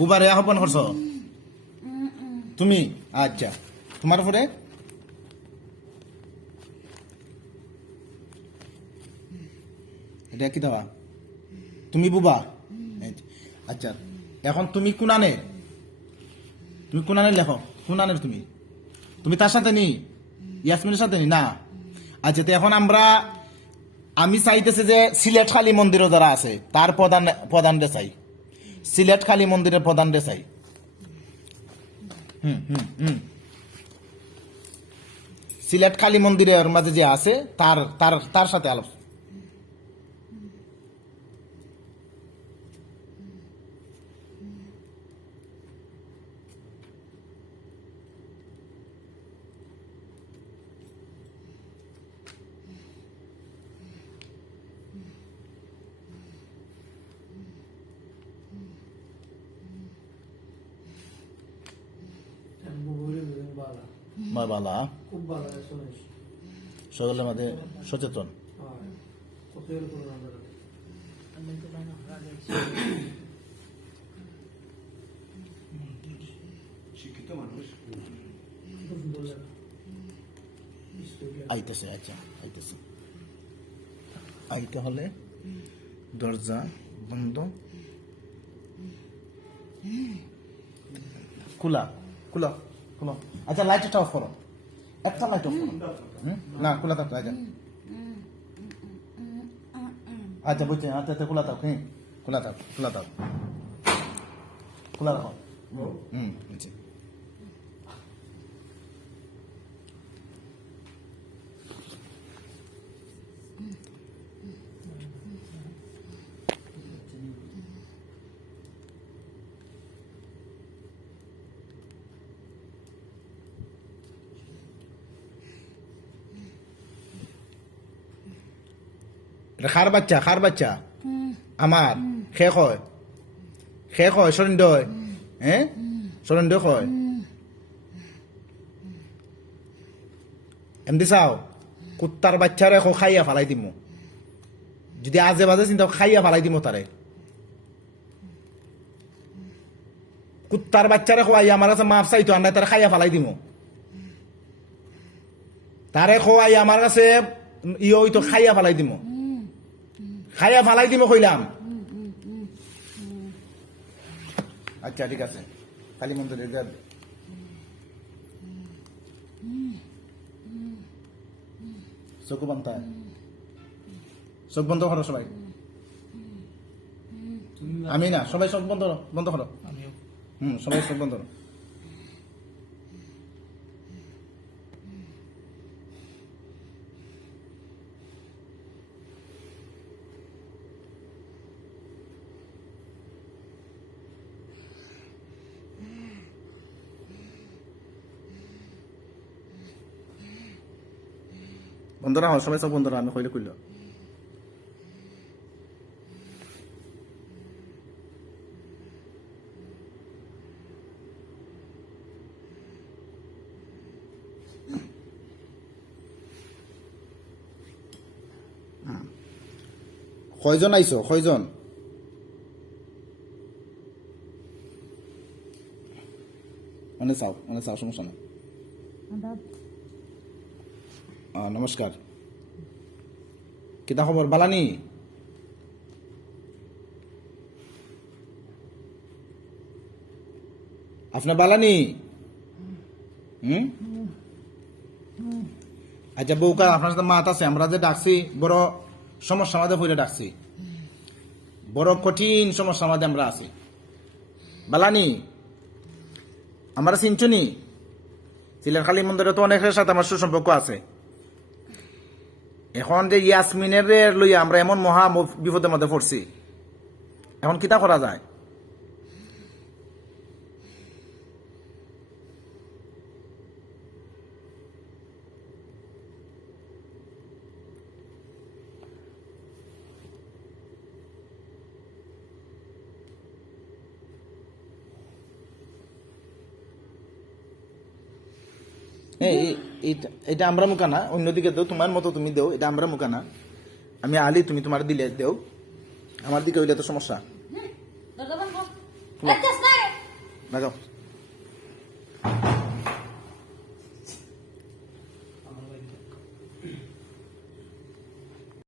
বুবারে আহ্বান করছ তুমি? আচ্ছা, তোমার উপরে এটা কি দেওয়া? তুমি বুবা? আচ্ছা, এখন তুমি কোনানে? তুমি কোনানে লেখো, কোনানের তুমি? তুমি তার সাথে নি? ইয়াসমিনের সাথে নি না? আচ্ছা, তো এখন আমি চাইতেছি যে সিলেট খালি মন্দিরও যারা আছে তার প্রধানরে চাই, সিলেট খালি মন্দিরের প্রধানরে চাই। সিলেট খালি মন্দিরের মাঝে যে আছে তার তার তার সাথে আলোচনা। বালা খুব ভালো সকলের মধ্যে সচেতন। শিক্ষিত মানুষ আইতেছে। আচ্ছা, আইতেছে। আইতে হলে দরজা বন্ধ, খোলা খোলা খোলা। আচ্ছা, লাইটটা অফ করো, একটা লাইট অফ করো। না, খোলা থাক। আচ্ছা, বুঝছি। আচ্ছা, খোলা থাক। খোলা থাক, খোলা থাক, খোলা রাখো। বুঝছি। খার বাচ্চা আমার শেষ হয় সরেন্দ্র হয়। সরেন্দ্র হয় এমনি চাও কুত্তার বাচ্চারে খাইয়া ফালাই দিম, যদি আজে বাজে চিন্তা খাইয়া ফালাই দিম তারে। কুত্তার বাচ্চারে খোয়াই আমার কাছে মাপ চাইতো, আমরা তারে খাইয়া ফালাই দিম। তারে খোয়াই আমার কাছে হইতো খাইয়া ফালাই দিম, খাইয়া ফালাই দিম কইলাম। আচ্ছা, ঠিক আছে। কালী মন্দিরে যাবে। চোখ বন্ধ, চোখ বন্ধ করো সবাই। আমি না, সবাই চোখ বন্ধ করো। সবাই চোখ বন্ধ করো। বন্ধুরা সবাই সব বন্ধুরা, আমি কইলে কইল। কয়জন আইছো? কয়জন? অনেক চাও, সমস্যা না। নমস্কার, কিতা খবর? বালানি? আপনার বালানি? আচ্ছা, বউকা আপনার সাথে মাত আছে? আমরা যে ডাকছি বড় সমস্যা আমাদের হইলে ডাকছি, বড় কঠিন সমস্যা আমাদের আমরা আছি। বালানি, আমরা চিনছুনি? সিলেট খালি মন্দিরে তো অনেকের সাথে আমার সুসম্পর্ক আছে। এখন যে ইয়াসমিনের লইয়া আমরা এমন মহা বিপদের মধ্যে পড়ছি, এখন কিতা করা যায়? এটা আমরা মুখানা, অন্যদিকে দেও, তোমার মতো তুমি দেও। এটা আমরা মুখানা, আমি আলি, তুমি তোমার দিলে দেও। আমার দিকে হইলে তো সমস্যা। না যাও